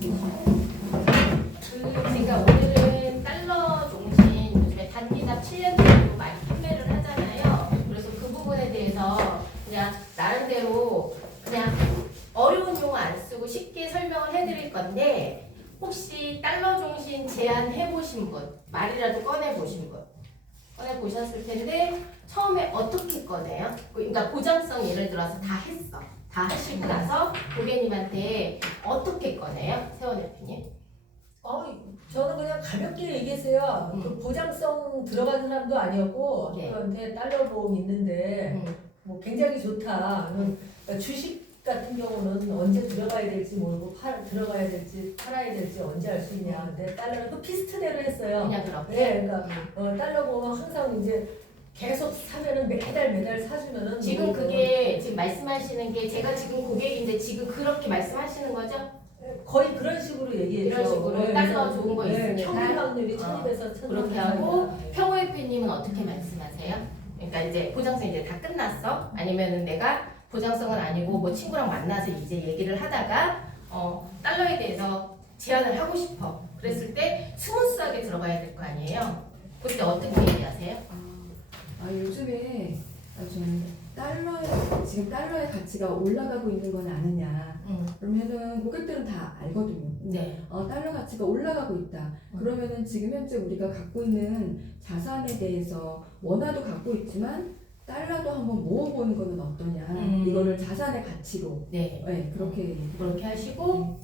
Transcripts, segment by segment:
제가 오늘은 달러 종신 요즘에 단기납 7년 정도 많이 판매를 하잖아요. 그래서 그 부분에 대해서 그냥 나름대로 그냥 어려운 용어 안 쓰고 쉽게 설명을 해드릴 건데, 혹시 달러 종신 제안해 보신 분, 말이라도 꺼내 보신 분, 꺼내 보셨을 텐데 처음에 어떻게 꺼내요? 그러니까 보장성 예를 들어서 다 했어. 다 하시고 나서 고객님한테 어떻게 꺼내요? 세원 대표님. 저는 그냥 가볍게 얘기했어요. 그 보장성 들어간 사람도 아니었고, 네. 그런데 달러 보험 있는데 뭐 굉장히 좋다. 그러니까 주식 같은 경우는 언제 들어가야 될지 모르고 들어가야 될지 팔아야 될지 언제 알 수 있냐. 근데 달러는 또 피스트대로 했어요. 그냥 그렇게. 네, 그러니까 달러 보험 항상 이제 계속 사면은 매달 사주면은 지금 그게 지금 말씀하시는 게 제가 지금 고객인데 지금 그렇게 말씀하시는 거죠? 거의 그런 식으로 얘기했죠. 이런 식으로 달러 좋은 거 있으니까. 평균 확률이 1000에서 1000. 그렇게 하고 평호 대표님은 어떻게 말씀하세요? 그러니까 이제 보장성 이제 다 끝났어? 아니면은 내가 보장성은 아니고 뭐 친구랑 만나서 이제 얘기를 하다가 달러에 대해서 제안을 하고 싶어. 그랬을 때 스무스하게 들어가야 될 거 아니에요? 그때 어떻게 얘기하세요? 요즘에 저는 지금 달러의 가치가 올라가고 있는 건 아느냐. 그러면은 고객들은 다 알거든요. 네. 달러 가치가 올라가고 있다. 그러면은 지금 현재 우리가 갖고 있는 자산에 대해서 원화도 갖고 있지만 달러도 한번 모아보는 거는 어떠냐. 이거를 자산의 가치로. 네. 네, 그렇게 하시고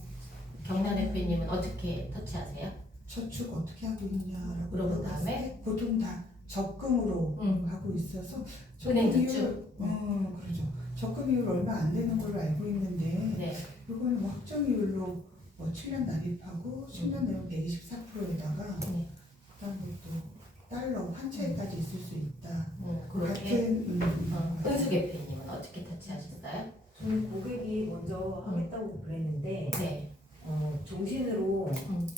경란 대표님은 어떻게 터치하세요? 저축 어떻게 하고 있냐라고 물어본 물어봤을 다음에? 때 보통 다 적금으로 하고 있어서 은행 적금 저축? 그렇죠. 적금 이율 얼마 안 되는 걸로 알고 있는데 네. 이거는 뭐 확정이율로 7년 납입하고 10년 되면 124%에다가 네. 그다음에 또 달러 환차에까지 있을 수 있다. 그렇게. 같은 은수 대표님은 어떻게 터치하셨어요? 저는 고객이 먼저 하겠다고 그랬는데 네. 종신으로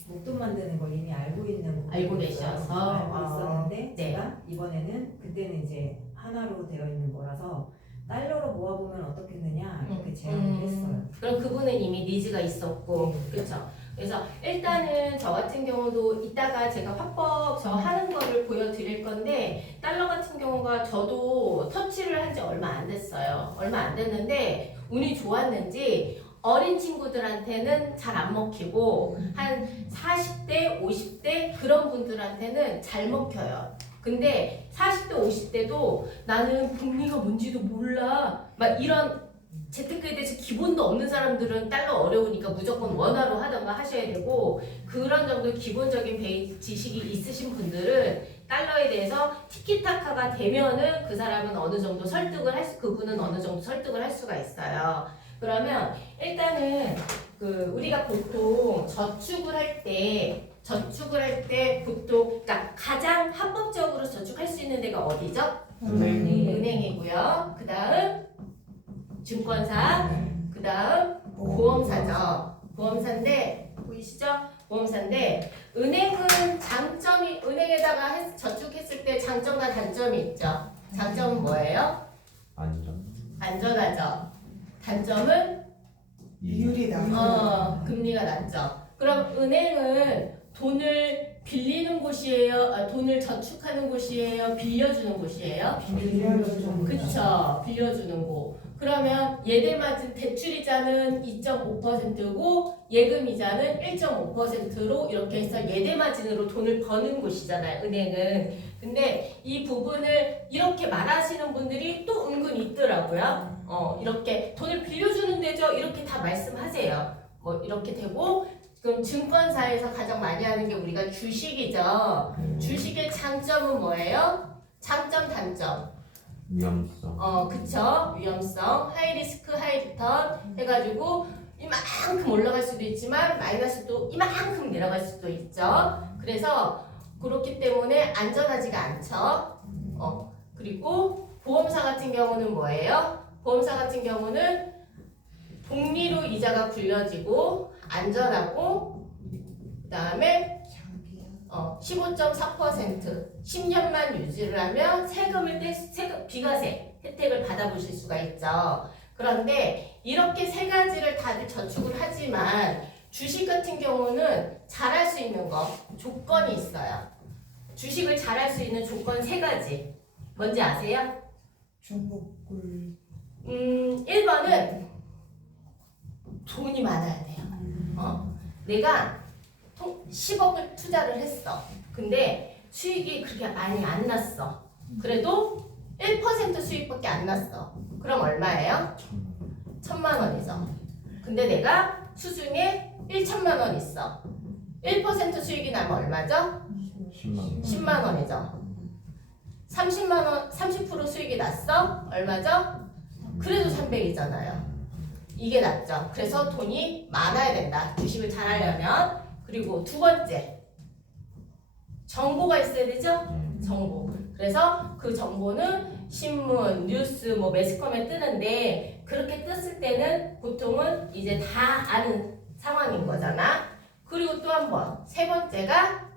목돈 만드는 걸 이미 알고 있는 알고 고객이었어요. 계셔서? 알고 있었는데 네. 제가 이번에는 그때는 이제 하나로 되어 있는 거라서 달러로 모아보면 어떻겠느냐 이렇게 제안을 했어요. 그럼 그분은 이미 니즈가 있었고, 그렇죠. 그래서 일단은 저 같은 경우도 이따가 제가 화법 저 하는 거를 보여드릴 건데, 달러 같은 경우가 저도 터치를 한 지 얼마 안 됐어요. 얼마 안 됐는데 운이 좋았는지 어린 친구들한테는 잘 안 먹히고 한 40대, 50대 그런 분들한테는 잘 먹혀요. 근데 40대, 50대도 나는 복리가 뭔지도 몰라 막 이런 재테크에 대해서 기본도 없는 사람들은 달러 어려우니까 무조건 원화로 하던가 하셔야 되고, 그런 정도 기본적인 지식이 있으신 분들은 달러에 대해서 티키타카가 되면은 그 사람은 어느 정도 그분은 어느 정도 설득을 할 수가 있어요. 그러면 일단은 우리가 보통 저축을 할 때 보통 그러니까 가장 합법적으로 저축할 수 있는 데가 어디죠? 은행이고요. 그 다음 증권사, 그 다음 보험사죠. 보험사인데 보이시죠? 보험사인데 은행에다가 저축했을 때 장점과 단점이 있죠. 장점은 뭐예요? 안전하죠. 단점은 이율이 낮고 금리가 낮죠. 그럼 은행은 돈을 빌리는 곳이에요? 돈을 저축하는 곳이에요? 빌려주는 곳이에요? 빌려주는 그쵸. 빌려주는 곳. 그러면 예대마진 대출이자는 2.5%고 예금이자는 1.5%로 이렇게 해서 예대마진으로 돈을 버는 곳이잖아요, 은행은. 근데 이 부분을 이렇게 말하시는 분들이 또 은근 있더라고요. 이렇게 돈을 빌려주는 데죠. 이렇게 다 말씀하세요. 뭐 이렇게 되고, 그럼 증권사에서 가장 많이 하는 게 우리가 주식이죠. 주식의 장점은 뭐예요? 장점, 단점. 위험성. 그쵸. 위험성, 하이 리스크, 하이 리턴 해가지고 이만큼 올라갈 수도 있지만 마이너스도 이만큼 내려갈 수도 있죠. 그래서 그렇기 때문에 안전하지가 않죠. 그리고 보험사 같은 경우는 뭐예요? 보험사 같은 경우는 복리로 이자가 굴려지고 안전하고, 그 다음에 15.4% 10년만 유지를 하면 비과세 혜택을 받아보실 수가 있죠. 그런데 이렇게 세 가지를 다들 저축을 하지만 주식 같은 경우는 잘할 수 있는 거 조건이 있어요. 주식을 잘할 수 있는 조건 3가지. 뭔지 아세요? 중국굴 1번은 돈이 많아야 돼요. 내가 10억을 투자를 했어. 근데 수익이 그렇게 많이 안 났어. 그래도 1% 수익밖에 안 났어. 그럼 얼마예요? 1,000만 원이죠. 근데 내가 수중에 1,000만 원 있어. 1% 수익이 나면 얼마죠? 10만 원. 10만 원이죠. 30만 원, 30% 수익이 났어? 얼마죠? 그래도 300이잖아요. 이게 낫죠. 그래서 돈이 많아야 된다. 주식을 잘 하려면. 그리고 2번째. 정보가 있어야 되죠? 정보. 그래서 그 정보는 신문, 뉴스, 뭐 매스컴에 뜨는데 그렇게 떴을 때는 보통은 이제 다 아는 상황인 거잖아. 그리고 또 한 번. 3번째가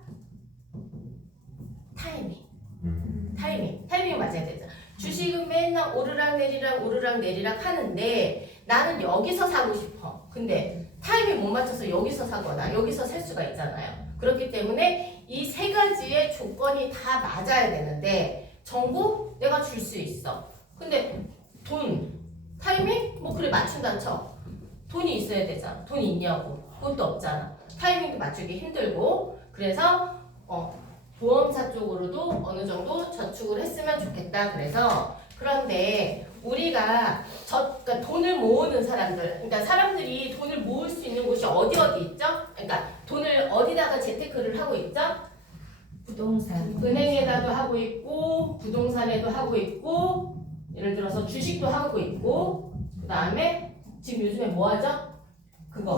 타이밍. 타이밍 맞아야 되죠. 주식은 맨날 오르락 내리락 오르락 내리락 하는데 나는 여기서 사고 싶어. 근데 타이밍 못 맞춰서 여기서 사거나 여기서 살 수가 있잖아요. 그렇기 때문에 이 3가지의 조건이 다 맞아야 되는데 정보 내가 줄 수 있어. 근데 돈, 타이밍? 뭐 그래 맞춘다 쳐. 돈이 있어야 되잖아. 돈이 있냐고. 그것도 없잖아. 타이밍도 맞추기 힘들고. 그래서 보험사 쪽으로도 어느 정도 저축을 했으면 좋겠다. 그래서 그런데 우리가 그러니까 돈을 모으는 사람들, 그러니까 사람들이 돈을 모을 수 있는 곳이 어디 있죠? 그러니까 돈을 어디다가 재테크를 하고 있죠? 부동산. 은행에다도 하고 있고, 부동산에도 하고 있고, 예를 들어서 주식도 하고 있고, 그 다음에 지금 요즘에 뭐 하죠? 그거.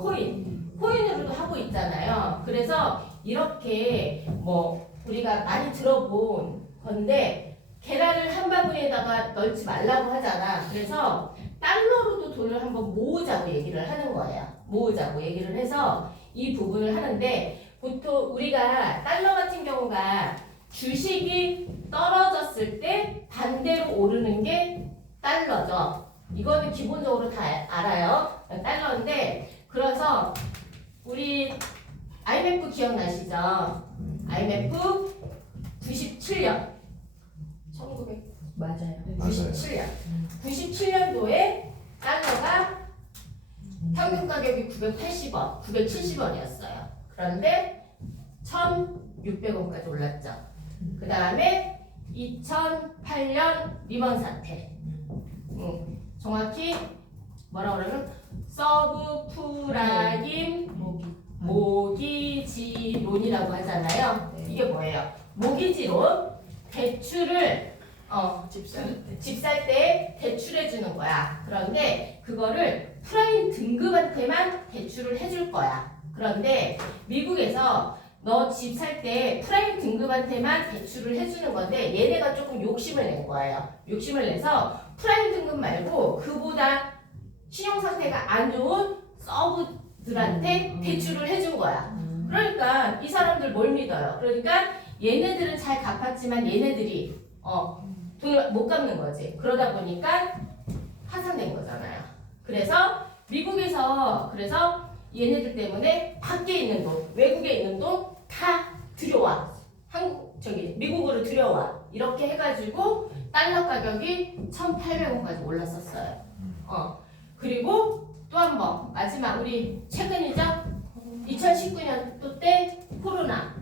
코인. 코인으로도 하고 있잖아요. 그래서 이렇게 뭐 우리가 많이 들어본 건데 계란을 한 바구니에다가 넣지 말라고 하잖아. 그래서 달러로도 돈을 한번 모으자고 얘기를 하는 거예요. 모으자고 얘기를 해서 이 부분을 하는데 보통 우리가 달러 같은 경우가 주식이 떨어졌을 때 반대로 오르는 게 달러죠. 이거는 기본적으로 다 알아요. 달러인데 그래서 우리 IMF 기억나시죠? IMF 97년 1997년 97년도에 달러가 평균 가격이 980원, 970원이었어요. 그런데 1,600원까지 올랐죠. 그 다음에 2008년 리먼 사태. 정확히 뭐라 그러면 서브프라임 모기지론이라고 하잖아요. 이게 뭐예요? 모기지론, 대출을 집 살 때 대출해 주는 거야. 그런데 그거를 프라임 등급한테만 대출을 해줄 거야. 그런데 미국에서 너 집 살 때 프라임 등급한테만 대출을 해주는 건데 얘네가 조금 욕심을 낸 거예요. 욕심을 내서 프라임 등급 말고 그보다 신용 상태가 안 좋은 서브들한테 대출을 해준 거야. 그러니까 이 사람들 뭘 믿어요? 그러니까 얘네들은 잘 갚았지만 얘네들이 돈을 못 갚는 거지. 그러다 보니까 파산된 거잖아요. 그래서 미국에서 그래서 얘네들 때문에 밖에 있는 돈, 외국에 있는 돈 다 들여와. 미국으로 들여와. 이렇게 해가지고 달러 가격이 1,800원까지 올랐었어요. 그리고 또 한 번 마지막 우리 최근이죠? 2019년도 때 코로나.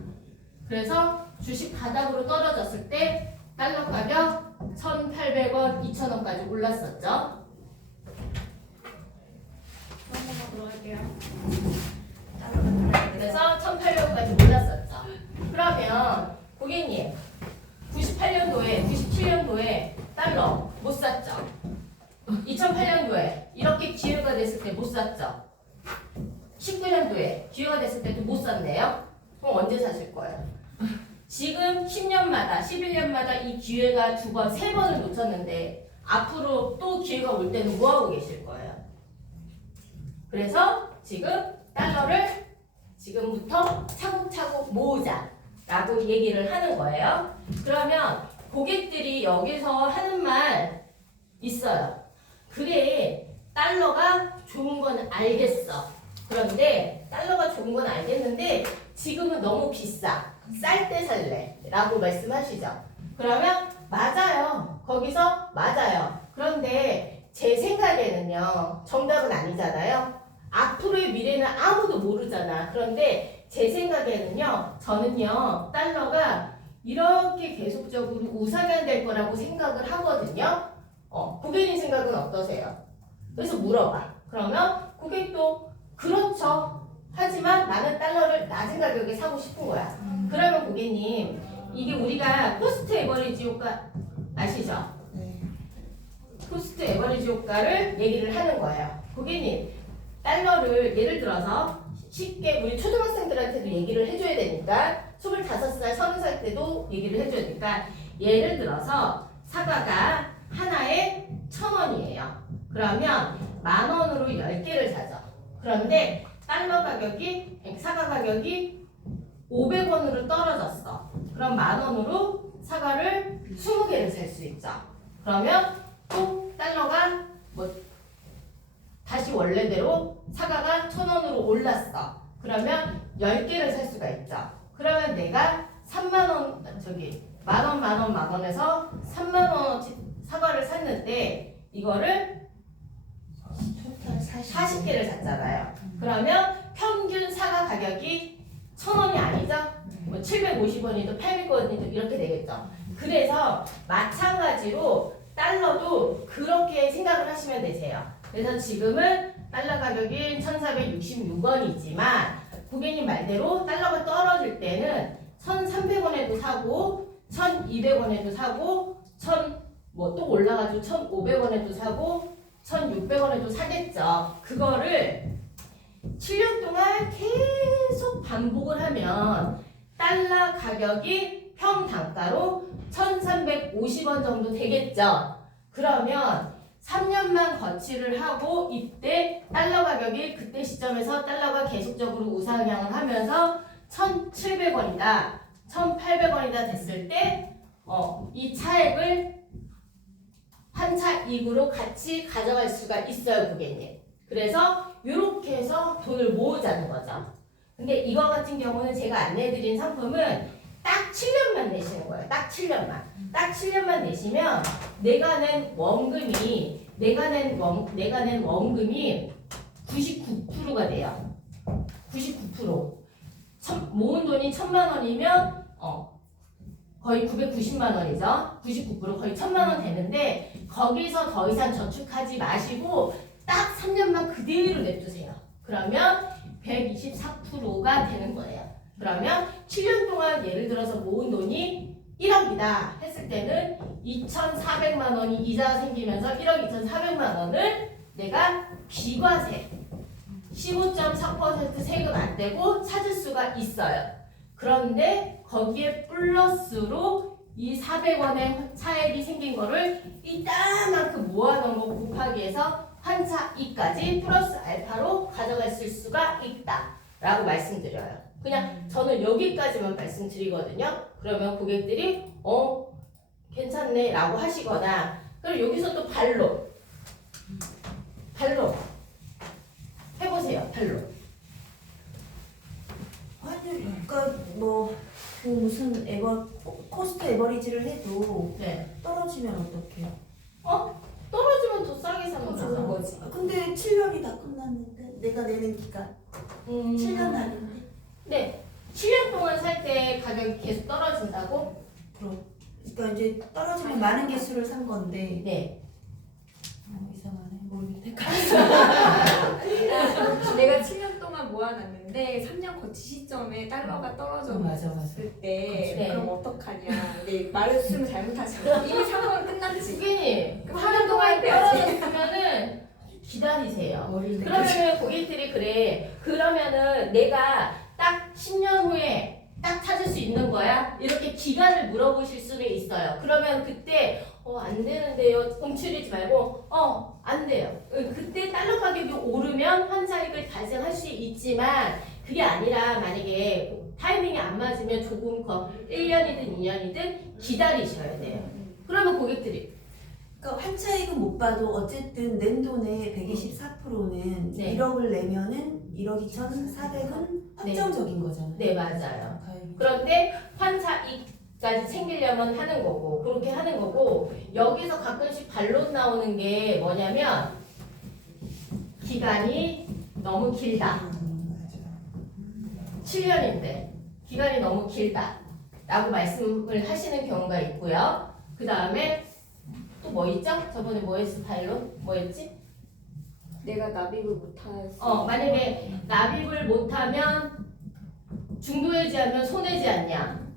그래서 주식 바닥으로 떨어졌을 때 달러 가격 1,800원, 2,000원까지 올랐었죠. 그래서 1,800원까지 올랐었죠. 그러면 고객님 98년도에 97년도에 달러 못 샀죠. 2008년도에 이렇게 기회가 됐을 때 못 샀죠. 19년도에 기회가 됐을 때도 못 샀네요. 그럼 언제 사실 거예요? 지금 10년마다 11년마다 이 기회가 2번, 3번을 놓쳤는데 앞으로 또 기회가 올 때는 뭐 하고 계실 거예요? 그래서 지금 달러를 지금부터 차곡차곡 모으자라고 얘기를 하는 거예요. 그러면 고객들이 여기서 하는 말 있어요. 그래, 달러가 좋은 건 알겠어. 그런데 달러가 좋은 건 알겠는데 지금은 너무 비싸. 쌀 때 살래. 라고 말씀하시죠. 그러면 맞아요. 거기서 맞아요. 그런데 제 생각에는요. 정답은 아니잖아요. 앞으로의 미래는 아무도 모르잖아. 그런데 제 생각에는요. 저는요. 달러가 이렇게 계속적으로 우상향될 거라고 생각을 하거든요. 고객님 생각은 어떠세요? 그래서 물어봐. 그러면 고객도 그렇죠. 하지만 나는 달러를 낮은 가격에 사고 싶은 거야. 그러면 고객님 이게 우리가 코스트 에버리지 효과 아시죠? 네. 코스트 에버리지 효과를 얘기를 하는 거예요. 고객님 달러를 예를 들어서 쉽게 우리 초등학생들한테도 얘기를 해줘야 되니까 25살, 30살 때도 얘기를 해줘야 되니까 예를 들어서 사과가 하나에 1,000원이에요. 그러면 10,000원으로 10개를 사죠. 그런데 달러 가격이 사과 가격이 500원으로 떨어졌어. 그럼 10,000원으로 사과를 20개를 살 수 있죠. 그러면 또 달러가 다시 원래대로 사과가 1,000원으로 올랐어. 그러면 10개를 살 수가 있죠. 그러면 내가 3만원, 만원에서 3만원어치 사과를 샀는데, 이거를 40개를 샀잖아요. 그러면 평균 사과 가격이 1,000원이 아니죠? 750원이든 800원이든 이렇게 되겠죠. 그래서 마찬가지로 달러도 그렇게 생각을 하시면 되세요. 그래서 지금은 달러 가격이 1,466원이지만 고객님 말대로 달러가 떨어질 때는 1,300원에도 사고 1,200원에도 사고 또 올라가지고 1,500원에도 사고 1,600원에도 사겠죠. 그거를 7년 동안 계속 반복을 하면 달러 가격이 평단가로 1,350원 정도 되겠죠. 그러면 3년만 거치를 하고 이때 달러 가격이 그때 시점에서 달러가 계속적으로 우상향을 하면서 1,700원이다, 1,800원이다 됐을 때 이 차액을 환차익으로 같이 가져갈 수가 있어요, 고객님. 그래서 이렇게 해서 돈을 모으자는 거죠. 근데 이거 같은 경우는 제가 안내해드린 상품은 딱 7년만 내시는 거예요. 딱 7년만. 딱 7년만 내시면 내가 낸 원금이 99%가 돼요. 99%. 모은 돈이 1,000만 원이면 거의 990만 원이죠. 99% 거의 1,000만 원 되는데 거기서 더 이상 저축하지 마시고 딱 3년만 그대로 냅두세요. 그러면 124%가 되는 거예요. 그러면 7년 동안 예를 들어서 모은 돈이 1억이다 했을 때는 2,400만 원이 이자가 생기면서 1억 2,400만 원을 내가 비과세 15.4% 세금 안 떼고 찾을 수가 있어요. 그런데 거기에 플러스로 이 400원의 차액이 생긴 거를 이따만큼 모아놓은 거 곱하기 해서 환차익까지 플러스 알파로 가져갔을 수가 있다 라고 말씀드려요. 그냥 저는 여기까지만 말씀드리거든요. 그러면 고객들이 괜찮네 라고 하시거나, 그럼 여기서 또 발로 해보세요. 발로. 그러니까 그 무슨 코스트 에버리지를 해도 네. 떨어지면 어떡해요? 떨어지면 더 싸게 사는 좋은 거죠. 근데 7년이 다 끝났는데 내가 내는 기간 7년 아닌데? 네. 7년 동안 살 때 가격이 계속 떨어진다고? 그러니까 이제 떨어지면 많은 개수를 산 건데 네. 이상하네. 모르겠네. 내가 7년 동안 모아놨는데 3년 거치 시점에 달러가 떨어졌을 맞아. 때 네. 그럼 어떡하냐. 내 말씀을 잘못하시면 이미 상황은 끝났지. 고객님, 그럼 3년 동안 해야지. 떨어졌으면은 기다리세요. 어릴 때 그러면은 고객들이 그래. 그러면은 내가 딱 10년 후에 딱 찾을 수 있는 거야? 이렇게 기간을 물어보실 수는 있어요. 그러면 그때 안 되는데요. 움츠리지 말고 안 돼요. 그때 달러 가격이 오르면 환차익을 발생할 수 있지만 그게 아니라 만약에 타이밍이 안 맞으면 조금 더 1년이든 2년이든 기다리셔야 돼요. 그러면 고객들이 그러니까 환차익은 못 봐도 어쨌든 낸 돈의 124%는 네. 1억을 내면은 1억 2,400은 확정적인 거잖아요. 네, 맞아요. 다행이다. 그런데 환차 이익까지 챙기려면 하는 거고 그렇게 하는 거고 여기서 가끔씩 반론 나오는 게 뭐냐면 기간이 너무 길다. 맞아. 7년인데 기간이 너무 길다 라고 말씀을 하시는 경우가 있고요. 그 다음에 또 뭐 있죠? 저번에 뭐 했어? 반론? 뭐 했지? 내가 납입을 못해서 만약에 납입을 못하면 중도해지하면 손해지 않냐?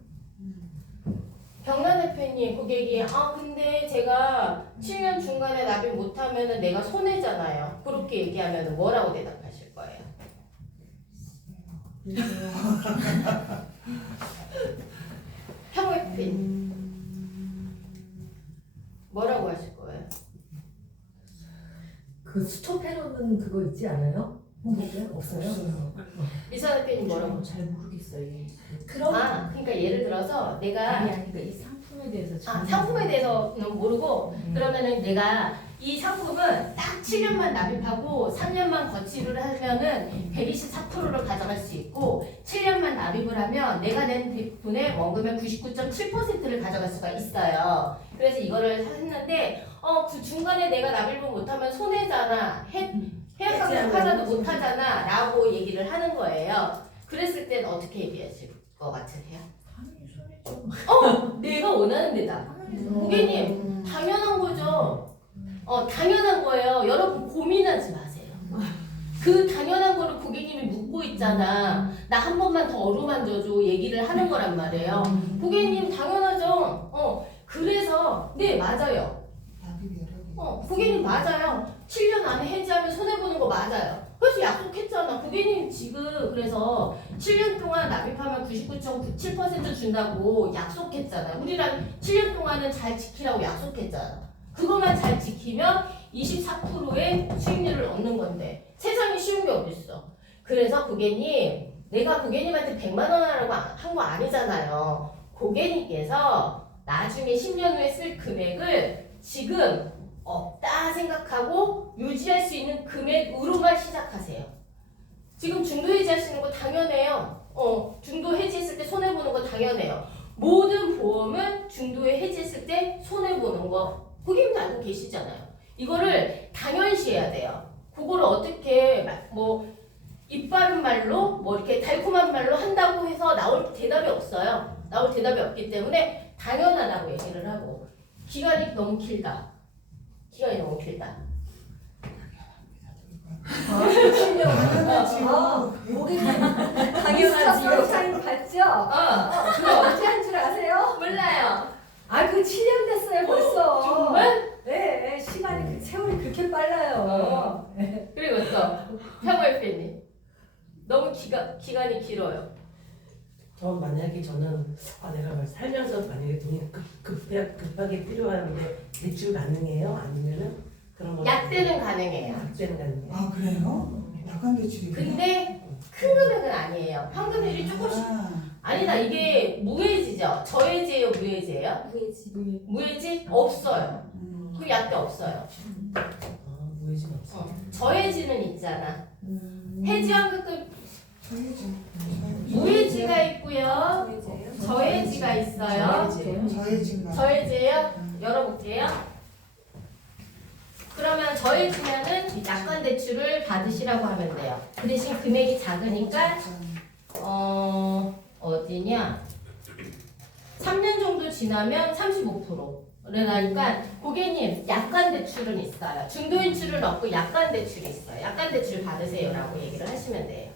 경란 대표님 고객이 근데 제가 7년 중간에 납입 못하면 내가 손해잖아요. 그렇게 얘기하면 뭐라고 대답하실 거예요? 평호 대표님 뭐라고 하실 거예요? 그 스톱해놓는 그거 있지 않아요? 홍보대 없어요? 미사 대표님 뭐라고? 잘 모르겠어요. 그럼 그러니까 예를 들어서 내가 그러니까 이 상품에 대해서 상품에 대해서는 모르고 그러면은 내가 이 상품은 딱 7년만 납입하고 3년만 거치를 하면은 124%를 가져갈 수 있고 7년만 납입을 하면 내가 낸 돈의 원금의 99.7%를 가져갈 수가 있어요. 그래서 이거를 했는데 그 중간에 내가 납입을 못하면 손해잖아. 해약하면 하자도 못하잖아 라고 얘기를 하는 거예요. 그랬을 땐 어떻게 얘기하실 것 같으세요? 내가 원하는 데다. 고객님 당연한 거죠. 당연한 거예요. 여러분 고민하지 마세요. 그 당연한 거를 고객님이 묻고 있잖아. 나 한 번만 더 어루만져줘 얘기를 하는 거란 말이에요. 고객님 당연하죠. 그래서 네 맞아요. 납입 여러 개. 고객님 맞아요. 7년 안에 해지하면 손해보는 거 맞아요. 그래서 약속했잖아. 고객님 지금 그래서 7년 동안 납입하면 99.97% 준다고 약속했잖아. 우리랑 7년 동안은 잘 지키라고 약속했잖아. 그것만 잘 지키면 24%의 수익률을 얻는 건데 세상에 쉬운 게 어딨어. 그래서 고객님 내가 고객님한테 100만 원 하라고 한 거 아니잖아요. 고객님께서 나중에 10년 후에 쓸 금액을 지금 없다 생각하고 유지할 수 있는 금액으로만 시작하세요. 지금 중도 해지하시는 거 당연해요. 중도 해지했을 때 손해보는 거 당연해요. 모든 보험은 중도에 해지했을 때 손해보는 거 고객님도 알고 계시잖아요. 이거를 당연시해야 돼요. 그거를 어떻게 입바른 말로 이렇게 달콤한 말로 한다고 해서 나올 대답이 없어요. 나올 대답이 없기 때문에 당연하다고 얘기를 하고 기간이 너무 길다. 기간이 너무 길다. 고객님 당연하지요. 차임 받죠? 그거 언제 한 줄 아세요? 몰라요. 그 7년 됐어요 벌써. 정말? 네, 시간이 세월이 그렇게 빨라요. 그리고 또 평월팬님 너무 기간이 길어요. 만약에 저는 내가 살면서 만약에 돈이 급하게 필요한데 대출 가능해요? 아니면은 그런 거 약대는 가능해요. 약대는 가능해요? 아 그래요? 약간 대출이. 근데 큰 금액은 아니에요. 환급률이 조금씩. 아니다 이게 무해지죠. 저해지예요, 무해지예요? 무해지 없어요. 그 약대 없어요. 무해지는 없어. 저해지는 있잖아. 해지 환급금 저해지. 무해지가 있고요. 저해지가 있어요. 저해진가. 저해지예요? 열어볼게요. 그러면 저해지면은 약관 대출을 받으시라고 하면 돼요. 그 대신 금액이 작으니까 어디냐? 3년 정도 지나면 35%. 그러니까 고객님 약관 대출은 있어요. 중도 인출은 없고 약관 대출이 있어요. 약관 대출 받으세요라고 얘기를 하시면 돼요.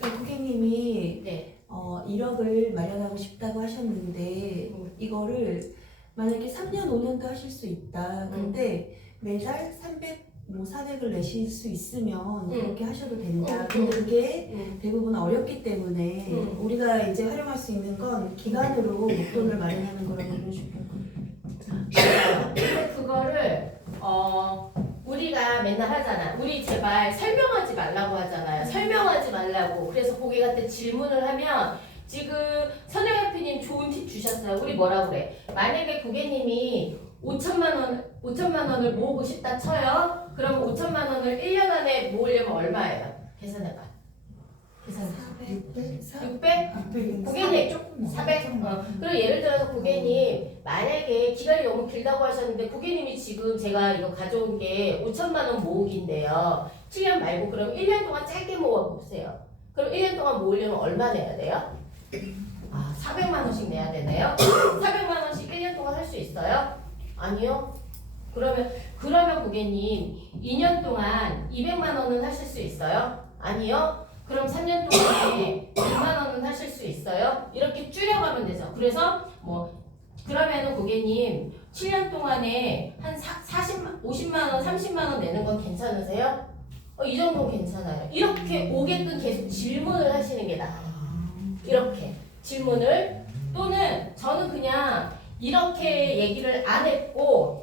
고객님이 네. 1억을 마련하고 싶다고 하셨는데 이거를 만약에 3년 5년도 하실 수 있다. 근데 매달 300, 400을 내실 수 있으면 그렇게 하셔도 된다. 근데 그게 대부분 어렵기 때문에 우리가 이제 활용할 수 있는 건 기간으로 목돈을 마련하는 거라고 그러시고. 근데 그거를 우리가 맨날 하잖아. 우리 제발 설명하지 말라고 하잖아요. 설명하지 말라고. 그래서 고객한테 질문을 하면 지금 선영 대표님 좋은 팁 주셨어요. 우리 뭐라 그래? 만약에 고객님이 5천만 원을 모으고 싶다 쳐요. 그럼 5천만 원을 1년 안에 모으려면 얼마예요? 계산해봐. 계산해. 600? 고객님, 400? 그럼 예를 들어서 고객님 만약에 기간이 너무 길다고 하셨는데 고객님이 지금 제가 이거 가져온 게 5천만 원 모으기인데요. 7년 말고 그럼 1년 동안 짧게 모아보세요. 그럼 1년 동안 모으려면 얼마 내야 돼요? 400만 원씩 내야 되네요. 400만 원씩 1년 동안 할 수 있어요? 아니요. 그러면 고객님 2년 동안 200만 원은 하실 수 있어요? 아니요. 그럼 3년 동안에 100만 원은 하실 수 있어요? 이렇게 줄여가면 되죠. 그래서 그러면은 고객님 7년 동안에 한 50만 원, 30만 원 내는 건 괜찮으세요? 이 정도는 괜찮아요. 이렇게 오게끔 계속 질문을 하시는 게 나아요. 이렇게 질문을 또는 저는 그냥 이렇게 얘기를 안 했고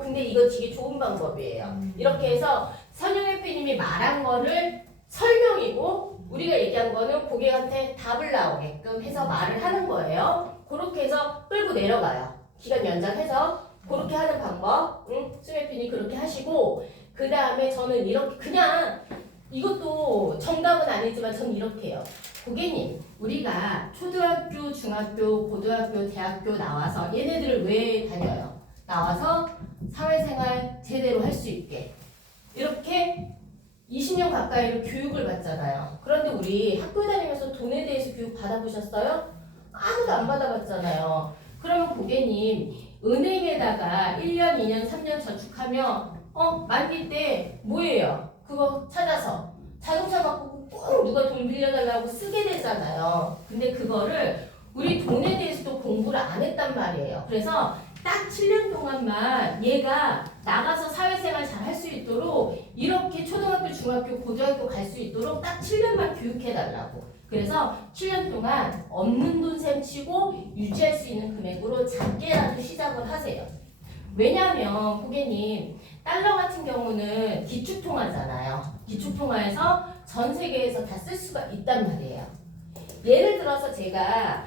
근데 이거 되게 좋은 방법이에요. 이렇게 해서 선영 대표님이 말한 거를 설명이고 우리가 얘기한 거는 고객한테 답을 나오게끔 해서 말을 하는 거예요. 그렇게 해서 끌고 내려가요. 기간 연장해서 그렇게 하는 방법. 수혜편이 그렇게 하시고 그 다음에 저는 이렇게 그냥 이것도 정답은 아니지만 저는 이렇게 해요. 고객님, 우리가 초등학교, 중학교, 고등학교, 대학교 나와서 얘네들을 왜 다녀요? 나와서 사회생활 제대로 할 수 있게 이렇게 20년 가까이로 교육을 받잖아요. 그런데 우리 학교 다니면서 돈에 대해서 교육 받아보셨어요? 아무도 안 받아봤잖아요. 그러면 고객님 은행에다가 1년, 2년, 3년 저축하면 만기 때 뭐예요? 그거 찾아서 자동차 바꾸고 꼭 누가 돈 빌려달라고 쓰게 되잖아요. 근데 그거를 우리 돈에 대해서도 공부를 안 했단 말이에요. 그래서 딱 7년 동안만 얘가 나가서 사회생활 잘 할 수 있도록 이렇게 초등학교, 중학교, 고등학교 갈 수 있도록 딱 7년만 교육해달라고. 그래서 7년 동안 없는 돈 셈 치고 유지할 수 있는 금액으로 작게라도 시작을 하세요. 왜냐하면 고객님 달러 같은 경우는 기축통화잖아요. 기축통화에서 전 세계에서 다 쓸 수가 있단 말이에요. 예를 들어서 제가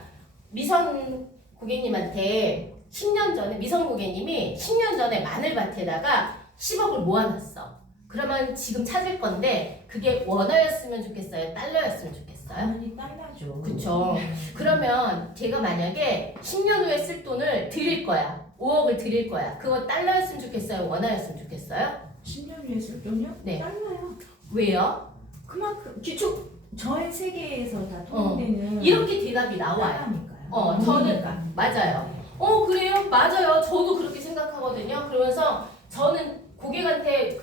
미선 고객님한테 10년 전에 미선 고객님이 10년 전에 마늘밭에다가 10억을 모아놨어. 그러면 지금 찾을 건데 그게 원화였으면 좋겠어요? 달러였으면 좋겠어요? 당연히 달라죠. 그쵸. 그러면 제가 만약에 10년 후에 쓸 돈을 드릴 거야. 5억을 드릴 거야. 그거 달러였으면 좋겠어요? 원화였으면 좋겠어요? 10년 후에 쓸 돈요? 네. 달라요. 왜요? 그만큼 전 세계에서 다 통용되는 이렇게 대답이 나와요. 달러니까요. 저는 맞아요. 그래요? 맞아요. 저도 그렇게 생각하거든요. 그러면서 저는 고객한테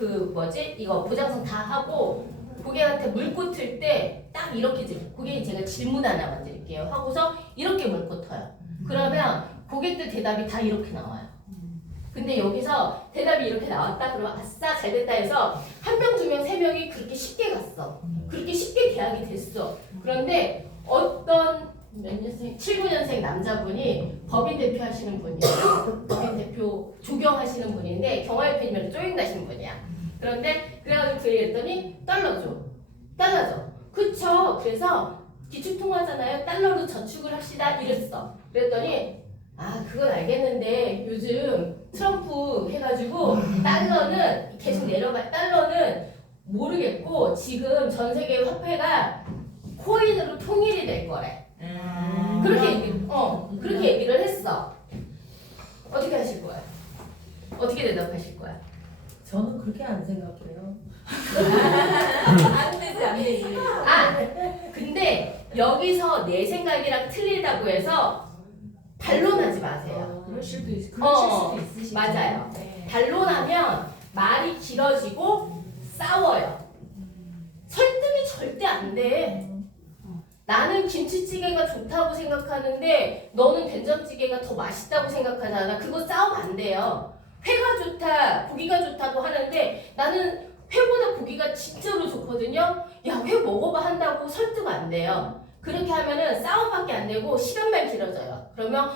이거 보장성 다 하고 고객한테 물고 틀 때 딱 이렇게 고객님 제가 질문 하나만 드릴게요. 하고서 이렇게 물고 터요. 그러면 고객들 대답이 다 이렇게 나와요. 근데 여기서 대답이 이렇게 나왔다 그러면 아싸 잘 됐다 해서 한 명, 두 명, 세 명이 그렇게 쉽게 갔어. 그렇게 쉽게 계약이 됐어. 그런데 어떤 몇 년생? 79년생 남자분이 법인 대표 하시는 분이에요. 법인 대표 조경하시는 분인데 경화협회님으로 쪼인다신 분이야. 그런데 그래가지고 그 얘기했더니 달러 줘. 그쵸? 그래서 기축통화잖아요. 달러로 저축을 합시다 이랬어. 그랬더니 그건 알겠는데 요즘 트럼프 해가지고 달러는 계속 내려가. 달러는 모르겠고 지금 전 세계 화폐가 코인으로 통일이 될 거래. 그렇게 얘기를 했어. 어떻게 하실 거야? 어떻게 대답하실 거야? 저는 그렇게 안 생각해요. 안 되지. 근데 여기서 내 생각이랑 틀리다고 해서 반론하지 마세요. 그럴 수도 있으시죠. 맞아요. 네. 반론하면 말이 길어지고 싸워요. 설득이 절대 안 돼. 나는 김치찌개가 좋다고 생각하는데 너는 된장찌개가 더 맛있다고 생각하잖아. 그거 싸우면 안 돼요. 회가 좋다, 고기가 좋다고 하는데 나는 회보다 고기가 진짜로 좋거든요. 야, 회 먹어봐 한다고 설득 안 돼요. 그렇게 하면은 싸움밖에 안 되고 시간만 길어져요. 그러면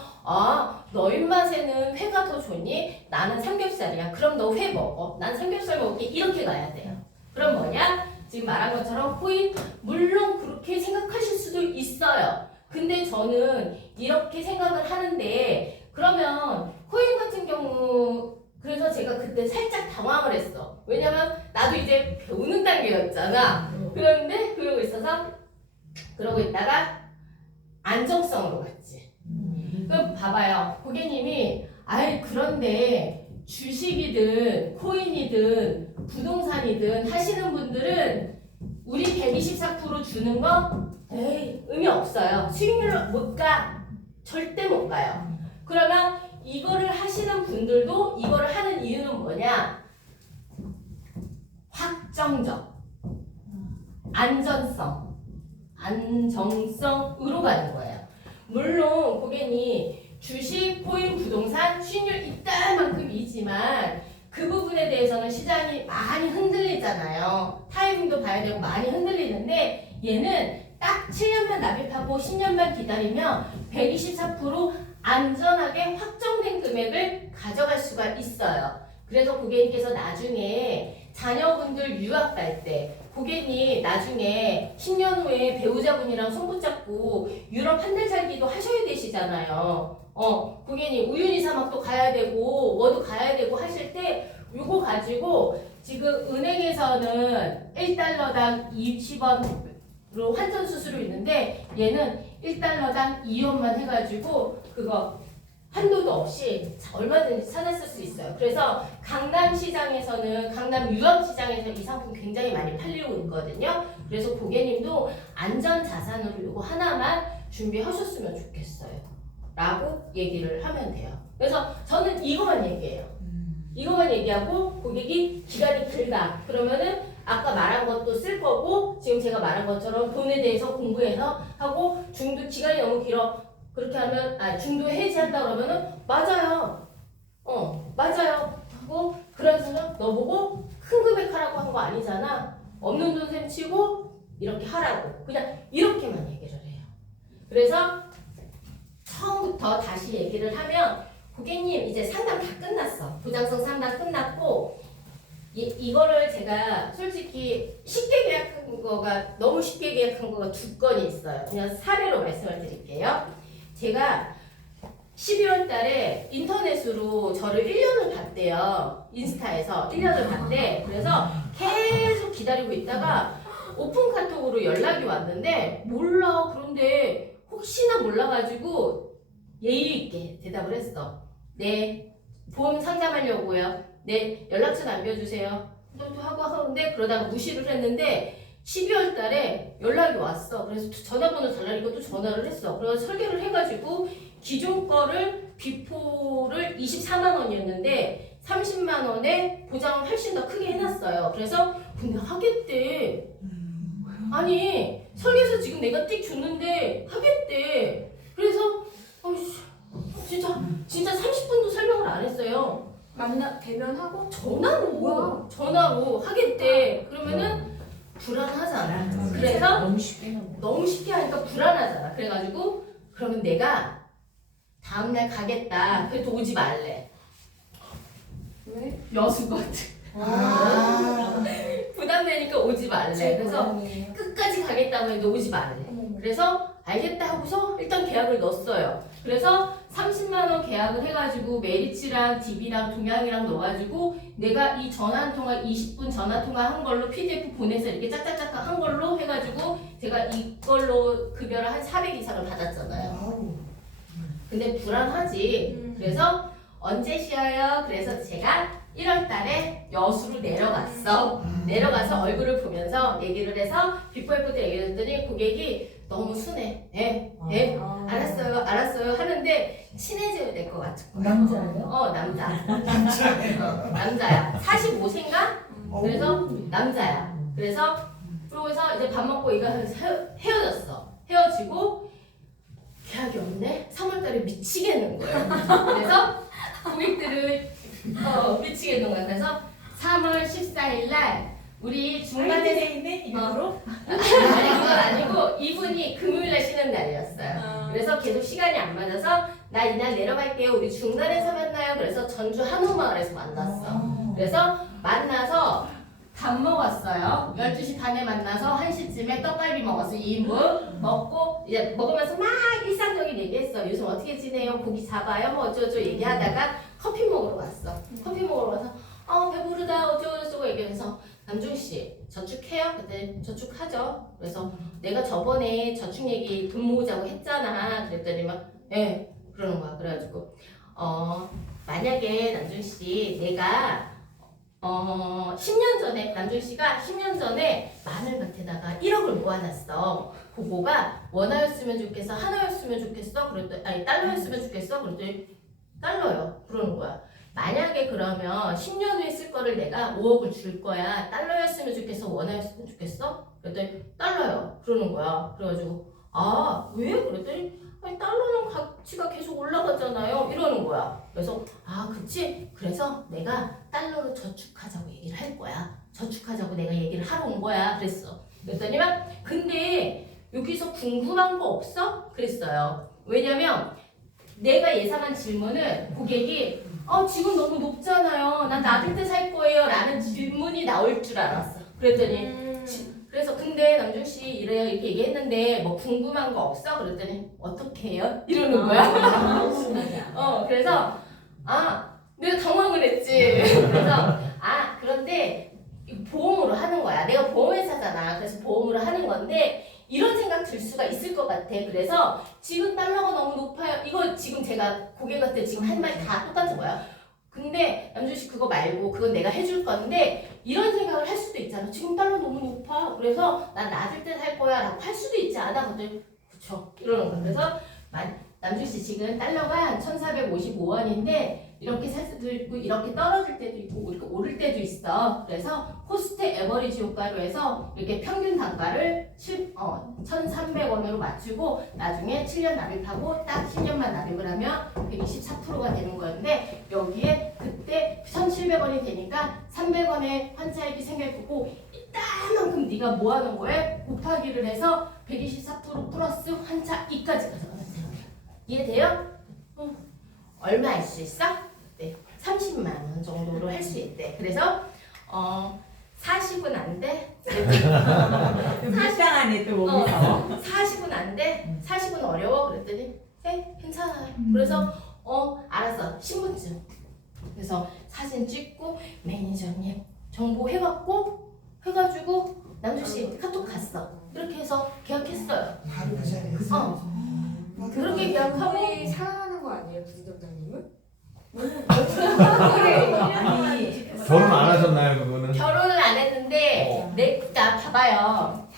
너 입맛에는 회가 더 좋니? 나는 삼겹살이야. 그럼 너 회 먹어. 난 삼겹살 먹을게. 이렇게 가야 돼요. 그럼 뭐냐? 지금 말한 것처럼 코인 물론 그렇게 생각하실 수도 있어요. 근데 저는 이렇게 생각을 하는데 그러면 코인 같은 경우 그래서 제가 그때 살짝 당황을 했어. 왜냐면 나도 이제 배우는 단계였잖아. 그런데 그러고 있다가 안정성으로 갔지. 그럼 봐봐요. 고객님이 그런데 주식이든 코인이든 부동산이든 하시는 분들은 우리 124% 주는 거 의미 없어요. 수익률 못 가. 절대 못 가요. 그러면 이거를 하시는 분들도 이거를 하는 이유는 뭐냐? 확정적, 안정성으로 가는 거예요. 물론 고객님 주식, 코인, 부동산 수익률 이딴 만큼이지만 그 부분에 대해서는 시장이 많이 흔들리잖아요. 타이밍도 봐야 되고 많이 흔들리는데 얘는 딱 7년만 납입하고 10년만 기다리면 124% 안전하게 확정된 금액을 가져갈 수가 있어요. 그래서 고객님께서 나중에 자녀분들 유학 갈 때 고객님 나중에 10년 후에 배우자분이랑 손 붙잡고 유럽 한 달 살기도 하셔야 되시잖아요. 고객님 우유니 사막도 가야 되고 뭐도 가야 되고 하실 때 요거 가지고 지금 은행에서는 1달러당 20원으로 환전 수수료 있는데 얘는 1달러당 2원만 해가지고 그거 한도도 없이 얼마든지 찾았을 수 있어요. 그래서 강남 시장에서는 강남 유럽 시장에서 이 상품 굉장히 많이 팔리고 있거든요. 그래서 고객님도 안전 자산으로 이거 하나만 준비하셨으면 좋겠어요. 라고 얘기를 하면 돼요. 그래서 저는 이거만 얘기해요. 이거만 얘기하고 고객이 기간이 길다. 그러면은 아까 말한 것도 쓸 거고 지금 제가 말한 것처럼 돈에 대해서 공부해서 하고 중도 기간이 너무 길어. 그렇게 하면 중도 해지한다 그러면은 맞아요. 맞아요. 하고 그래서 너 보고 큰 금액 하라고 한 거 아니잖아. 없는 돈 셈 치고 이렇게 하라고. 그냥 이렇게만 얘기를 해요. 그래서 처음부터 다시 얘기를 하면 고객님 이제 상담 다 끝났어. 부장성 상담 끝났고 이거를 제가 솔직히 쉽게 계약한 거가 너무 쉽게 계약한 거가 2건이 있어요. 그냥 사례로 말씀을 드릴게요. 제가 12월 달에 인터넷으로 저를 1년을 봤대요. 인스타에서 1년을 봤대. 그래서 계속 기다리고 있다가 오픈 카톡으로 연락이 왔는데 몰라. 그런데 혹시나 몰라가지고 예의 있게 대답을 했어. 네, 보험 상담하려고요. 네, 연락처 남겨주세요. 또 하고 하는데 그러다가 무시를 했는데 12월 달에 연락이 왔어. 그래서 전화번호 달라니까 또 전화를 했어. 그래서 설계를 해가지고 기존 거를 비포를 24만 원이었는데 30만 원에 보장을 훨씬 더 크게 해놨어요. 그래서 근데 하겠대. 아니 설계서 지금 내가 띡 줬는데 하겠대. 그래서 진짜 30분도 설명을 안 했어요. 대면하고 전화로 하겠대. 그러면은 불안하잖아. 그래서 너무 쉽게 하니까 불안하잖아. 그래가지고 그러면 내가 다음날 가겠다. 그래도 오지 말래. 왜? 여수거든. 부담되니까 오지 말래. 그래서 끝까지 가겠다고 해도 오지 말래. 그래서 알겠다 하고서 일단 계약을 넣었어요. 그래서 30만 원 계약을 해가지고 메리츠랑 DB랑 동양이랑 넣어가지고 내가 이 전화통화 20분 전화통화 한 걸로 PDF 보내서 이렇게 짝짝짝 한 걸로 해가지고 제가 이걸로 급여를 한 400 이상을 받았잖아요. 근데 불안하지. 그래서 언제 쉬어요? 그래서 제가 1월 달에 여수로 내려갔어. 내려가서 얼굴을 보면서 얘기를 해서 비포 애프터 얘기했더니 고객이 너무 순해. 알았어요 하는데 친해져야 될 것 같은 거야. 남자예요? 남자. 남자야. 45세인가? 그래서 남자야. 그래서 이제 밥 먹고 이거 헤어졌어. 헤어지고 계약이 없네? 3월달에 미치겠는 거예요. 그래서 고객들을 미치겠는 거야. 그래서 3월 14일 날 우리 중간에 있네 이거로? 아니 그건 아니고 이분이 금요일날 쉬는 날이었어요. 그래서 계속 시간이 안 맞아서 나 이날 내려갈게요. 우리 중간에서 만나요. 그래서 전주 한옥마을에서 만났어. 그래서 만나서 밥 먹었어요. 12시 반에 만나서 1시쯤에 떡갈비 먹었어. 2인분 먹고 이제 먹으면서 막 일상적인 얘기했어. 요즘 어떻게 지내요? 고기 잡아요? 뭐 어쩌고 얘기하다가 커피 먹으러 갔어. 커피 먹으러 가서 배부르다 어쩌고 얘기하면서 남중 씨 저축해요? 그때 저축하죠. 그래서 내가 저번에 저축 얘기 돈 모으자고 했잖아. 그랬더니 막 그러는 거야. 그래가지고 만약에 남중 씨 내가 10년 전에 남준 씨가 10년 전에 마늘밭에다가 1억을 모아놨어. 그거가 원화였으면 좋겠어, 하나였으면 좋겠어. 그랬더니 아니 달러였으면 좋겠어. 그랬더니 달러요. 그러는 거야. 만약에 그러면 10년 후에 쓸 거를 내가 5억을 줄 거야. 달러였으면 좋겠어, 원화였으면 좋겠어. 그랬더니 달러요. 그러는 거야. 그래가지고 왜? 그랬더니 아니 달러는 가치가 계속 올라가잖아요. 이러는 거야. 그래서 그치? 그래서 내가 달러로 저축하자고 얘기를 할 거야. 저축하자고 내가 얘기를 하러 온 거야. 그랬어. 그랬더니 막 근데 여기서 궁금한 거 없어? 그랬어요. 왜냐면 내가 예상한 질문은 고객이 지금 너무 높잖아요. 난 놔둘 때 살 거예요. 라는 질문이 나올 줄 알았어. 그랬더니 그래서 근데 남준 씨 이래요 이렇게 얘기했는데 뭐 궁금한 거 없어? 그랬더니 어떻게 해요? 이러는 거야. 그래서 내가 당황을 했지. 그래서 그런데 보험으로 하는 거야. 내가 보험회사잖아. 그래서 보험으로 하는 건데 이런 생각 들 수가 있을 것 같아. 그래서 지금 달러가 너무 높아요. 이거 지금 제가 고객한테 지금 한 말 다 똑같은 거야. 근데 남준 씨 그거 말고 그건 내가 해줄 건데 이런 생각을 할 수도 있잖아. 지금 달러 너무 높아. 그래서 난 놔둘 때 살 거야 라고 할 수도 있지 않아? 그랬더니 그쵸 이러는 거야. 그래서 남준 씨 지금 달러가 1,455원인데 이렇게 살 수도 있고 이렇게 떨어질 때도 있고 이렇게 오를 때도 있어. 그래서 코스트 에버리지 효과로 해서 이렇게 평균 단가를 1,300원으로 맞추고 나중에 7년 납입하고 딱 10년만 납입을 하면 124%가 되는 건데 여기에 그때 1,700원이 되니까 300원의 환차익이 생길 거고 이따만큼 네가 모아놓은 거에 곱하기를 해서 124% 플러스 환차익까지 가져가면 돼. 이해돼요? 얼마 할 수 있어? 네, 30만 원 정도로 할 수 있대. 그래서 40은 안 돼. 불쌍하네 또 거기서. 40은 안 돼. 40은 어려워. 그랬더니 괜찮아요. 그래서 알았어. 신분증. 그래서 사진 찍고 매니저님 정보 해가지고 남주 씨 카톡 갔어. 이렇게 해서 계약했어요. 바로 그 자리에서. 그렇게 계약하고 사랑하는 거 아니에요, 부장님은? 결혼 안 하셨나요 그거는? 결혼을 안 했는데 봐봐요.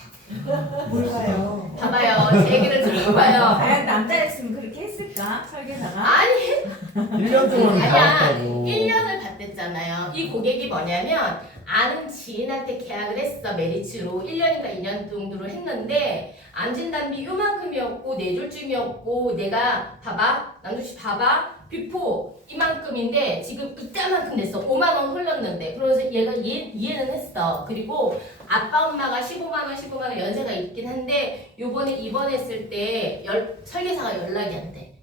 뭘 봐요? 봐봐요. 제 얘기를 들어봐요. 과연 남자였으면 그렇게 했을까? 설계사가? 아니 1년 동안 아니야. 받았다고. 1년을 받댔잖아요. 이 고객이 뭐냐면 아는 지인한테 계약을 했어. 메리츠로 1년인가 2년 정도를 했는데 안진단비 요만큼이었고 내졸중이었고 내가 봐봐. 남주씨 봐봐. 비포 이만큼인데 지금 이따만큼 냈어. 5만 원 흘렀는데. 그래서 얘가 이해는 했어. 그리고 아빠 엄마가 15만 원 연세가 있긴 한데 요번에 입원했을 때 설계사가 연락이 안 돼.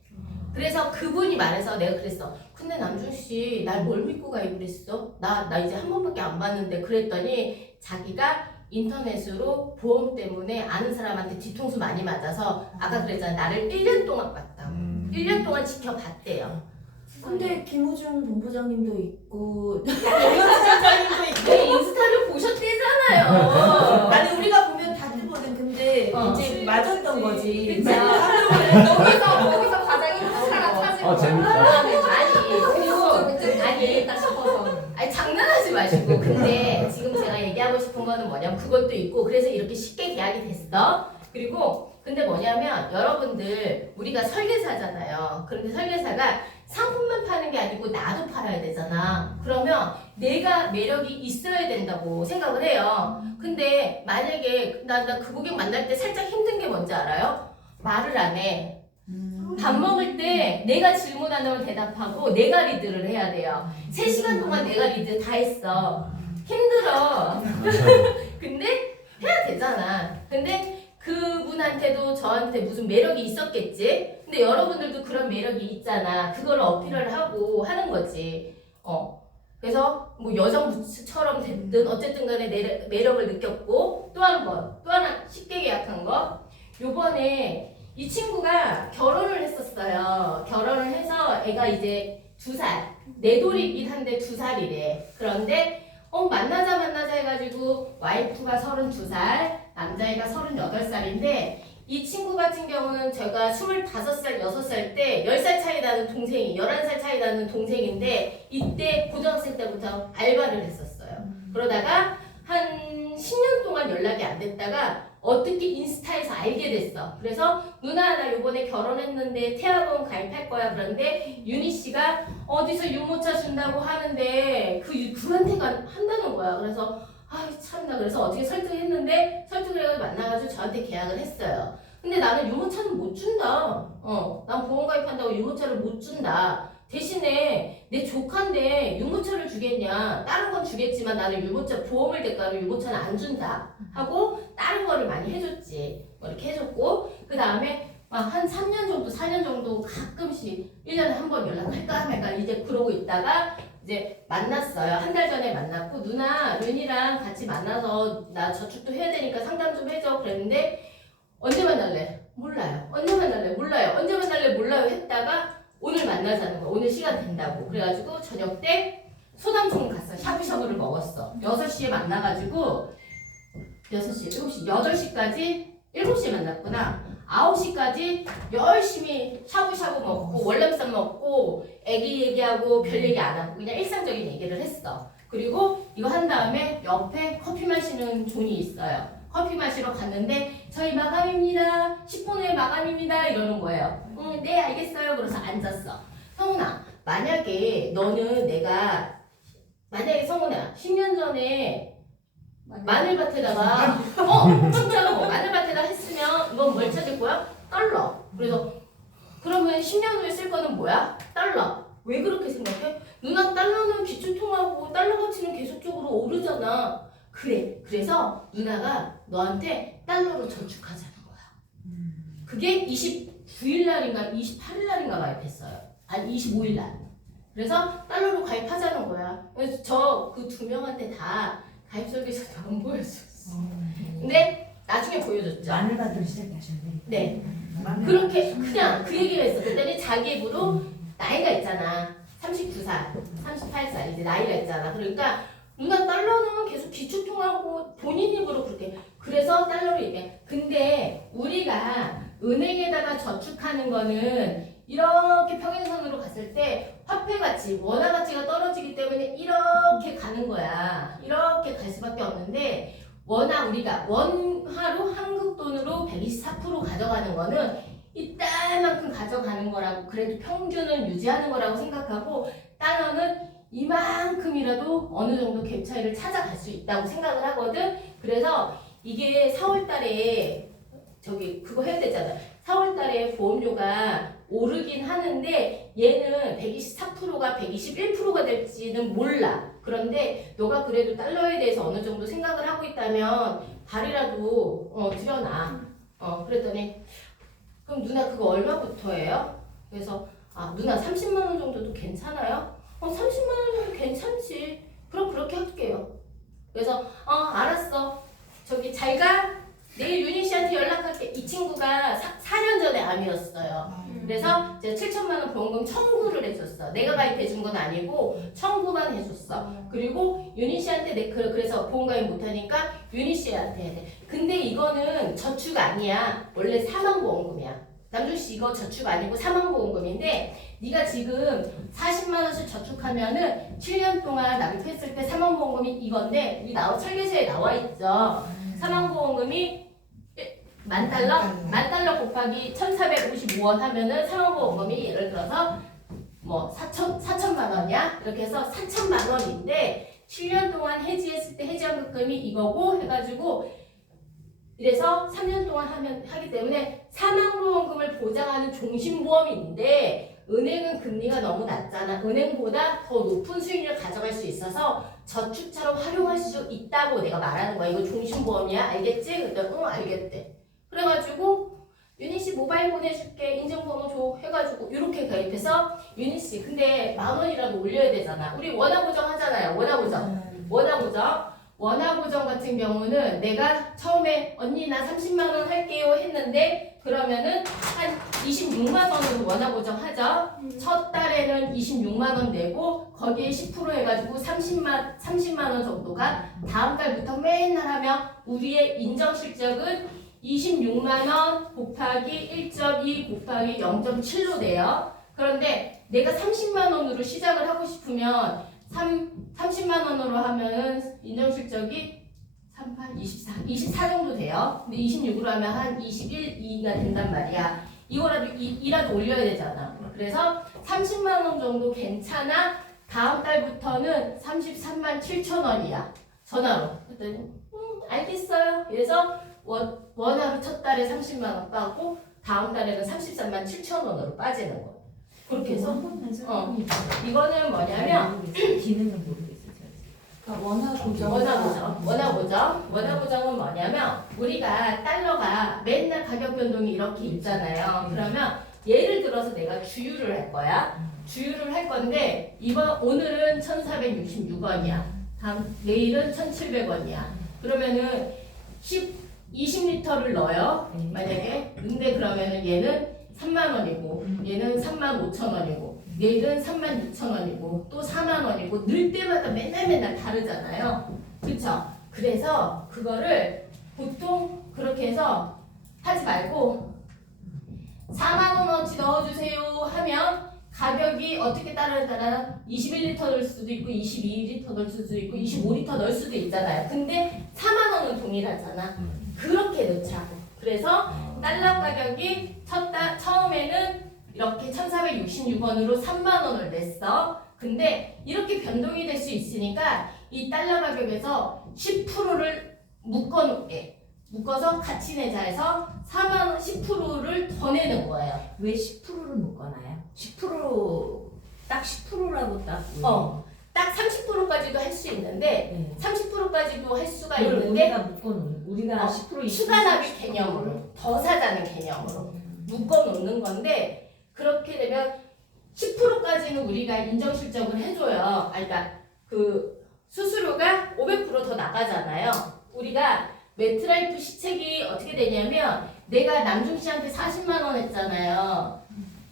그래서 그분이 말해서 내가 그랬어. 근데 남준씨 날 뭘 믿고 가입을 했어? 나 이제 한 번밖에 안 봤는데. 그랬더니 자기가 인터넷으로 보험 때문에 아는 사람한테 뒤통수 많이 맞아서 아까 그랬잖아. 나를 1년 동안 봤다고. 1년 동안 지켜봤대요. 근데 김우중 본부장님도 있고 부장님도 있고 인스타를 보셨대잖아요. 아니 우리가 보면 다 뜨거든. 근데 이제 맞았던 거지. 그쵸? 거기서 과장이 하나가 찾은 재밌다. 아니 딱 싶어서. 아니 장난하지 마시고. 근데 지금 제가 얘기하고 싶은 거는 뭐냐면 그것도 있고 그래서 이렇게 쉽게 계약이 됐어. 그리고 근데 뭐냐면 여러분들 우리가 설계사잖아요. 그런데 설계사가 상품만 파는 게 아니고 나도 팔아야 되잖아. 그러면 내가 매력이 있어야 된다고 생각을 해요. 근데 만약에 나 그 고객 만날 때 살짝 힘든 게 뭔지 알아요? 말을 안 해. 밥 먹을 때 내가 질문 하나만 대답하고 내가 리드를 해야 돼요. 3시간 동안 내가 리드 다 했어. 힘들어. 근데 해야 되잖아. 근데 그분한테도 저한테 무슨 매력이 있었겠지? 근데 여러분들도 그런 매력이 있잖아. 그걸 어필을 하고 하는 거지. 그래서 뭐 여성부처럼 됐든 어쨌든 간에 매력을 느꼈고 또 하나 쉽게 계약한 거 요번에 이 친구가 결혼을 했었어요. 결혼을 해서 애가 이제 2살 내돌이긴 한데 2살이래. 그런데 만나자 해가지고 와이프가 32살 남자애가 38살인데 이 친구 같은 경우는 제가 25살, 6살 때 10살 차이 나는 동생이 11살 차이 나는 동생인데 이때 고등학생 때부터 알바를 했었어요. 그러다가 한 10년 동안 연락이 안 됐다가 어떻게 인스타에서 알게 됐어. 그래서 누나 나 요번에 결혼했는데 태아보험 가입할 거야. 그런데 윤희 씨가 어디서 유모차 준다고 하는데 그한테가 한다는 거야. 그래서 참나. 그래서 어떻게 설득을 해가지고 만나가지고 저한테 계약을 했어요. 근데 나는 유모차는 못 준다. 난 보험 가입한다고 유모차를 못 준다. 대신에 내 조카인데 유모차를 주겠냐. 다른 건 주겠지만 나는 유모차 보험을 대가로 유모차는 안 준다. 하고 다른 거를 많이 해줬지. 이렇게 해줬고 그 다음에 한 3년 정도 4년 정도 가끔씩 1년에 한 번 연락할까 말까 이제 그러고 있다가 이제 만났어요. 한 달 전에 만났고 누나 윤이랑 같이 만나서 나 저축도 해야 되니까 상담 좀 해줘 그랬는데 언제 만날래? 몰라요. 언제 만날래? 몰라요. 언제 만날래? 몰라요 했다가 오늘 만나자는 거야. 오늘 시간 된다고. 그래가지고 저녁 때 소담송 갔어. 샤브샤브를 먹었어. 6시에 만나가지고 6시, 7시, 8시까지 7시에 만났구나. 9시까지 열심히 샤브샤브 먹고 월남쌈 먹고 애기 얘기하고 별 얘기 안 하고 그냥 일상적인 얘기를 했어. 그리고 이거 한 다음에 옆에 커피 마시는 존이 있어요. 커피 마시러 갔는데 저희 마감입니다. 10분 후에 마감입니다. 이러는 거예요. 네 알겠어요. 그래서 앉았어. 성훈아 만약에 성훈아 10년 전에 마늘밭에다가 진짜로 마늘밭에다 했으면 넌 뭘 찾을 거야? 달러. 그래서 그러면 10년 후에 쓸 거는 뭐야? 달러. 왜 그렇게 생각해? 누나 달러는 기초통화고 달러 가치는 계속적으로 오르잖아. 그래. 그래서 누나가 너한테 달러로 저축하자는 거야. 그게 29일 날인가 28일 날인가 가입했어요. 아니 25일 날. 그래서 달러로 가입하자는 거야. 그래서 그 2명한테 다 가입 설계서도 안 보여줬어. 근데 나중에 보여줬죠. 마늘밭으로 시작하셨네. 네. 그렇게 그냥 그 얘기를 했어. 그랬더니 자기 입으로 나이가 있잖아. 39살, 38살 이제 나이가 있잖아. 그러니까 누나 달러는 계속 기초통화고 본인 입으로 그렇게 그래서 달러로 얘기해. 근데 우리가 은행에다가 저축하는 거는 이렇게 평행선으로 갔을 때 화폐 가치, 원화 가치가 떨어지기 때문에 이렇게 가는 거야. 이렇게 갈 수밖에 없는데 우리가 원화로 한국 돈으로 124% 가져가는 거는 이딴만큼 가져가는 거라고 그래도 평균을 유지하는 거라고 생각하고 달러는 이만큼이라도 어느 정도 갭 차이를 찾아갈 수 있다고 생각을 하거든. 그래서 이게 4월 달에 그거 해야 되잖아. 4월 달에 보험료가 오르긴 하는데 얘는 124%가 121%가 될지는 몰라. 그런데 너가 그래도 달러에 대해서 어느 정도 생각을 하고 있다면 발이라도 들여놔. 그랬더니 그럼 누나 그거 얼마부터예요? 그래서 누나 30만 원 정도도 괜찮아요? 30만 원 정도 괜찮지. 그럼 그렇게 할게요. 그래서 알았어. 잘 가. 내일 윤희 씨한테 연락할게. 이 친구가 4년 전에 암이었어요. 그래서 제가 7천만 원 보험금 청구를 해줬어. 내가 가입해준 건 아니고 청구만 해줬어. 그리고 윤희 씨한테 그래서 보험 가입 못하니까 윤희 씨한테 해야 돼. 근데 이거는 저축 아니야. 원래 사망보험금이야. 남준 씨 이거 저축 아니고 사망보험금인데 네가 지금 40만 원씩 저축하면은 7년 동안 납입했을 때 사망보험금이 이건데 이 설계서에 나와 있죠. 사망보험금이 $10,000 곱하기 1,455원 하면은 사망보험금이 예를 들어서 뭐 4천만 원이야? 이렇게 해서 4천만 원인데 7년 동안 해지했을 때 해지환급금이 이거고 해가지고 이래서 3년 동안 하기 때문에 사망보험금을 보장하는 종신보험인데 은행은 금리가 너무 낮잖아. 은행보다 더 높은 수익률을 가져갈 수 있어서 저축처럼 활용할 수 있다고 내가 말하는 거야. 이거 종신보험이야. 알겠지? 그랬더니 응 알겠대. 그래가지고 윤희 씨 모바일 보내줄게. 인증번호 줘. 해가지고 이렇게 가입해서 윤희 씨 근데 10,000원이라도 올려야 되잖아. 우리 원화고정 하잖아요. 원화고정 같은 경우는 내가 처음에 언니 나 30만 원 할게요 했는데 그러면은 한 26만 원으로 원화고정 하죠. 첫 달에는 26만 원 내고 거기에 10% 해가지고 30만 원 정도가 다음 달부터 맨날 하면 우리의 인정 실적은 26만 원 곱하기 1.2 곱하기 0.7로 돼요. 그런데 내가 30만 원으로 시작을 하고 싶으면 30만 원으로 하면은 인정 실적이 38, 24 정도 돼요. 근데 26으로 하면 한 21, 2가 된단 말이야. 이라도 올려야 되잖아. 그래서 30만 원 정도 괜찮아. 다음 달부터는 33만 7천 원이야. 전화로. 그랬더니 알겠어요. 그래서 원화로 첫 달에 30만 원 빠고 다음 달에는 33만 7천 원으로 빠지는 거야. 그렇게 해서 이거는 뭐냐면 기능은 모르겠어요. 그러니까 원화고정. 원화고정은 뭐냐면 우리가 달러가 맨날 가격 변동이 이렇게 있잖아요. 그러면 예를 들어서 내가 주유를 할 거야. 주유를 할 건데 오늘은 1,466원이야. 내일은 1,700원이야. 그러면은 20리터를 넣어요. 만약에. 근데 그러면은 얘는 3만 원이고 얘는 3만 5천 원이고 내일은 3만 6천 원이고 또 4만 원이고 늘 때마다 맨날 다르잖아요. 그쵸? 그래서 그거를 보통 그렇게 해서 하지 말고 4만 원어치 넣어주세요 하면 가격이 어떻게 따라 21리터 넣을 수도 있고 22리터 넣을 수도 있고 25리터 넣을 수도 있잖아요. 근데 4만 원은 동일하잖아. 그렇게 넣자고. 그래서 달러 가격이 처음에는 이렇게 1,466원으로 3만 원을 냈어. 근데 이렇게 변동이 될 수 있으니까 이 달러 가격에서 10%를 묶어서 같이 내자 해서 4만 원 10%를 더 내는 거예요. 왜 10%를 묶어놔요? 10%딱 10%라고 딱. 딱 30%까지도 할 수 있는데 30%까지도 할 수가 그걸 있는데 우리가 묶어놓은 우리가 10% 추가 납입 개념으로 더 사자는 개념으로 묶어놓는 건데 그렇게 되면 10%까지는 우리가 인정 실적을 해줘요. 그러니까 그 수수료가 500% 더 나가잖아요. 우리가 매트라이프 시책이 어떻게 되냐면 내가 남중 씨한테 40만 원 했잖아요.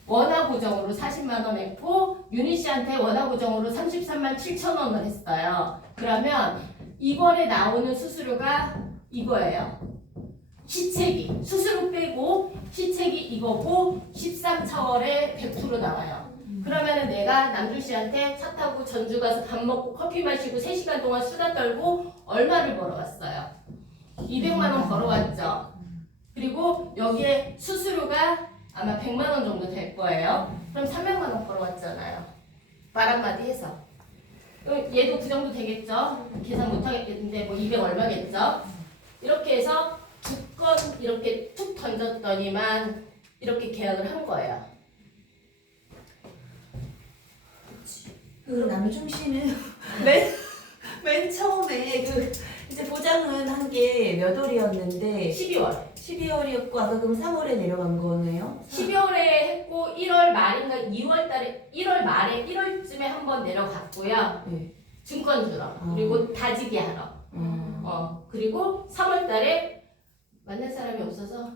원화 고정으로 40만 원 했고 윤희 씨한테 원화 고정으로 33만 7천 원을 했어요. 그러면 이번에 나오는 수수료가 이거예요. 시책이 수수료 빼고 시책이 이거고 13차월에 100% 나와요. 그러면은 내가 남준 씨한테 차 타고 전주 가서 밥 먹고 커피 마시고 3시간 동안 수다 떨고 얼마를 벌어왔어요? 200만 원 벌어왔죠. 그리고 여기에 수수료가 아마 100만 원 정도 될 거예요. 그럼 300만 원 벌어왔잖아요. 말 한마디 해서. 얘도 그 정도 되겠죠? 계산 못하겠는데 뭐 200 얼마겠죠? 이렇게 해서 두 건 이렇게 툭 던졌더니만 이렇게 계약을 한 거예요. 그 남중 씨는 맨 처음에 그 이제 보장은 한 게 몇 월이었는데 12월이었고 아까 그럼 3월에 내려간 거네요? 12월에 했고 1월 말인가 2월 달에 1월 말에 1월쯤에 한번 내려갔고요. 네. 증권 주러 그리고 다지기 하러. 그리고 3월 달에 만날 사람이 없어서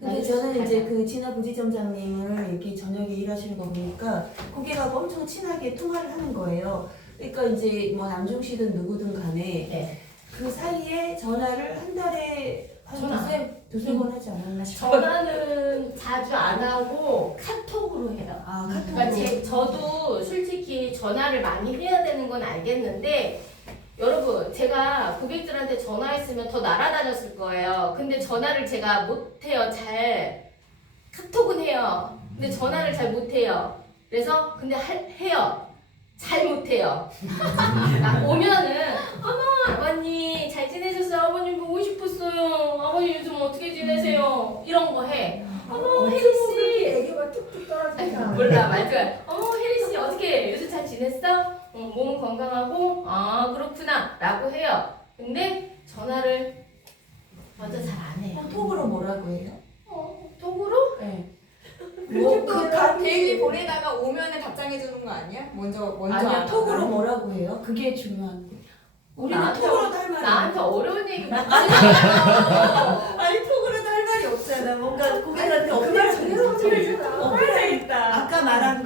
근데 저는 이제 그 진아 부지점장님을 이렇게 저녁에 일하시는 거 보니까 고객하고 엄청 친하게 통화를 하는 거예요. 그러니까 이제 뭐 남중 씨든 누구든 간에 그 사이에 전화를 한 달에 한 두세 번 하지 않았나 싶어요. 전화는 자주 안 하고 카톡으로 해요. 그러니까 저도 솔직히 전화를 많이 해야 되는 건 알겠는데 여러분 제가 고객들한테 전화했으면 더 날아다녔을 거예요. 근데 전화를 제가 못해요. 잘 카톡은 해요. 근데 전화를 잘 못해요. 그래서 근데 해요. 잘 못해요. 오면은 어머 아버님 잘 지내셨어요? 아버님 보고 싶었어요. 아버님 요즘 어떻게 지내세요? 이런 거 해. 어머 혜리씨 애교가 뚝뚝 떨어진다. 몰라 맞아. 어머 혜리씨 어떻게 요즘 잘 지냈어? 몸은 건강하고 아 그렇구나 라고 해요. 근데 전화를 먼저 잘 안 해요. 톡으로 뭐라고 해요? 톡으로 톡으로? 네. 데일리 보내다가 오면은 답장해 주는 거 아니야? 먼저 아니야 안 톡으로 하고. 뭐라고 해요? 그게 중요한 거. 우리는 나한테 톡으로도 할 말이 나한테 어려운 얘기 막 아니 톡으로도 할 말이 없잖아. 뭔가 고객한테 그 말 제대로 하면 되잖아. 어필할 아까 말한 거